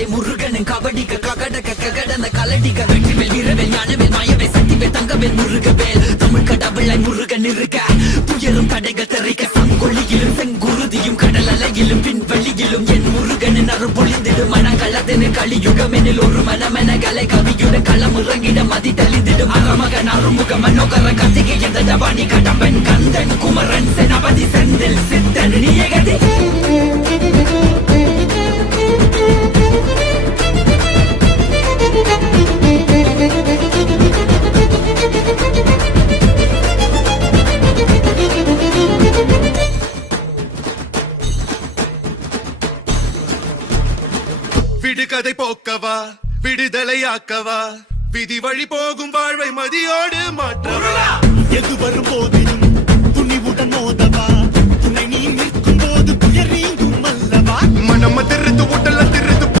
கதை முருகனின் கபடிக ககடக ககடன கலடிக வெற்றிவேல் வீரவேல் ஞானவேல் மாயவேல் சக்திவேல் தங்கவேல் முருகவேல் தமிழ் கடவுளாய் முருகன் இருக்க துயரும் தடைகள் தெரிக்க சங்கொழியிலும் செங்குருதியும் கடல் அலையிலும் பின்வழியிலும் என் முருகனின் அருள் பொழிந்திடும் மனங்களதென கலியுகமெனில் ஒரு மனமென கலை கவியுடன் களம் இறங்கிட மதி தெளிந்திடும் அகமகன் அருமுக மனோகர கத்திகை எந்த டபானி கடம்பன் கந்தன் குமரன் செனபதி செந்தில் சித்தன் நீயகதி விடுகதை போக்கவா விடுதலையாக்கவா விதி வழி போகும் வாழ்வை மதியோடு மாற்றவா எது வரும் போதிலும் துணிவுடன் மோதவா துணை நீ நிற்கும் போது துயர் நீங்கும் அல்லவா மனம் திருத்து உடல